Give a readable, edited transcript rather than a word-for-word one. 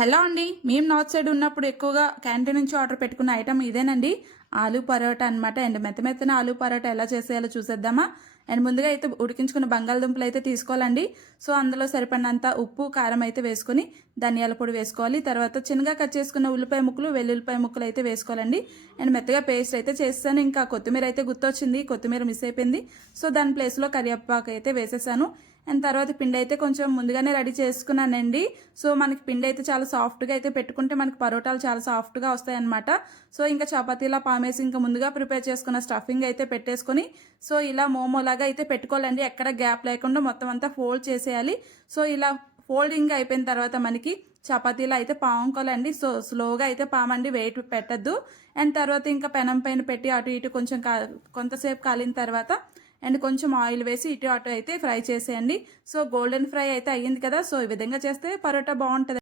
Hello అండి. మేము north side ఉన్నప్పుడు ఎక్కువగా క్యాంటీన్ నుంచి ఆర్డర్ పెట్టుకున్న ఐటెమ్ ఇదేనండి. ఆలూ పరోటా అనమాట. అండ్ మెత్తన ఆలూ పరోటా ఎలా చేసేయాలో చూసేద్దామా? అండ్ ముందుగా అయితే ఉడికించుకున్న బంగాళదుంపలు అయితే తీసుకోవాలండి. సో, అందులో సరిపడినంత ఉప్పు, కారం అయితే వేసుకొని ధనియాల పొడి వేసుకోవాలి. తర్వాత చిన్నగా కట్ చేసుకున్న ఉల్లిపాయ ముక్కలు, వెల్లుల్లిపాయ ముక్కలు అయితే వేసుకోవాలండి. అండ్ మెత్తగా పేస్ట్ అయితే చేసేసాను. ఇంకా కొత్తిమీర అయితే గుర్తొచ్చింది. కొత్తిమీర మిస్ అయిపోయింది. సో, దాని ప్లేస్‌లో కరివేపాకు అయితే వేసేసాను. అండ్ తర్వాత పిండి అయితే కొంచెం ముందుగానే రెడీ చేసుకున్నానండి. సో, మనకి పిండి అయితే చాలా సాఫ్ట్‌గా అయితే పెట్టుకుంటే మనకి పరోటాలు చాలా సాఫ్ట్‌గా వస్తాయన్నమాట. సో, ఇంకా చపాతీలా పామేసి ఇంకా ముందుగా ప్రిపేర్ చేసుకున్న స్టఫింగ్ అయితే పెట్టేసుకొని, సో, ఇలా మోమోలాగా అయితే పెట్టుకోవాలండి. ఎక్కడ గ్యాప్ లేకుండా మొత్తం అంతా ఫోల్డ్ చేసేయాలి. సో, ఇలా ఫోల్డింగ్ అయిపోయిన తర్వాత మనకి చపాతీలా అయితే పాముకోవాలండి. సో, స్లోగా అయితే పామండి, వెయిట్ పెట్టద్దు. అండ్ తర్వాత ఇంకా పెనం పైన పెట్టి అటు ఇటు కొంచెం కొంతసేపు కాలిన తర్వాత అండ్ కొంచెం ఆయిల్ వేసి ఇటు అటు అయితే ఫ్రై చేసేయండి. సో, గోల్డెన్ ఫ్రై అయితే అయ్యింది కదా! సో, ఈ విధంగా చేస్తే పరోటా బావుంటది.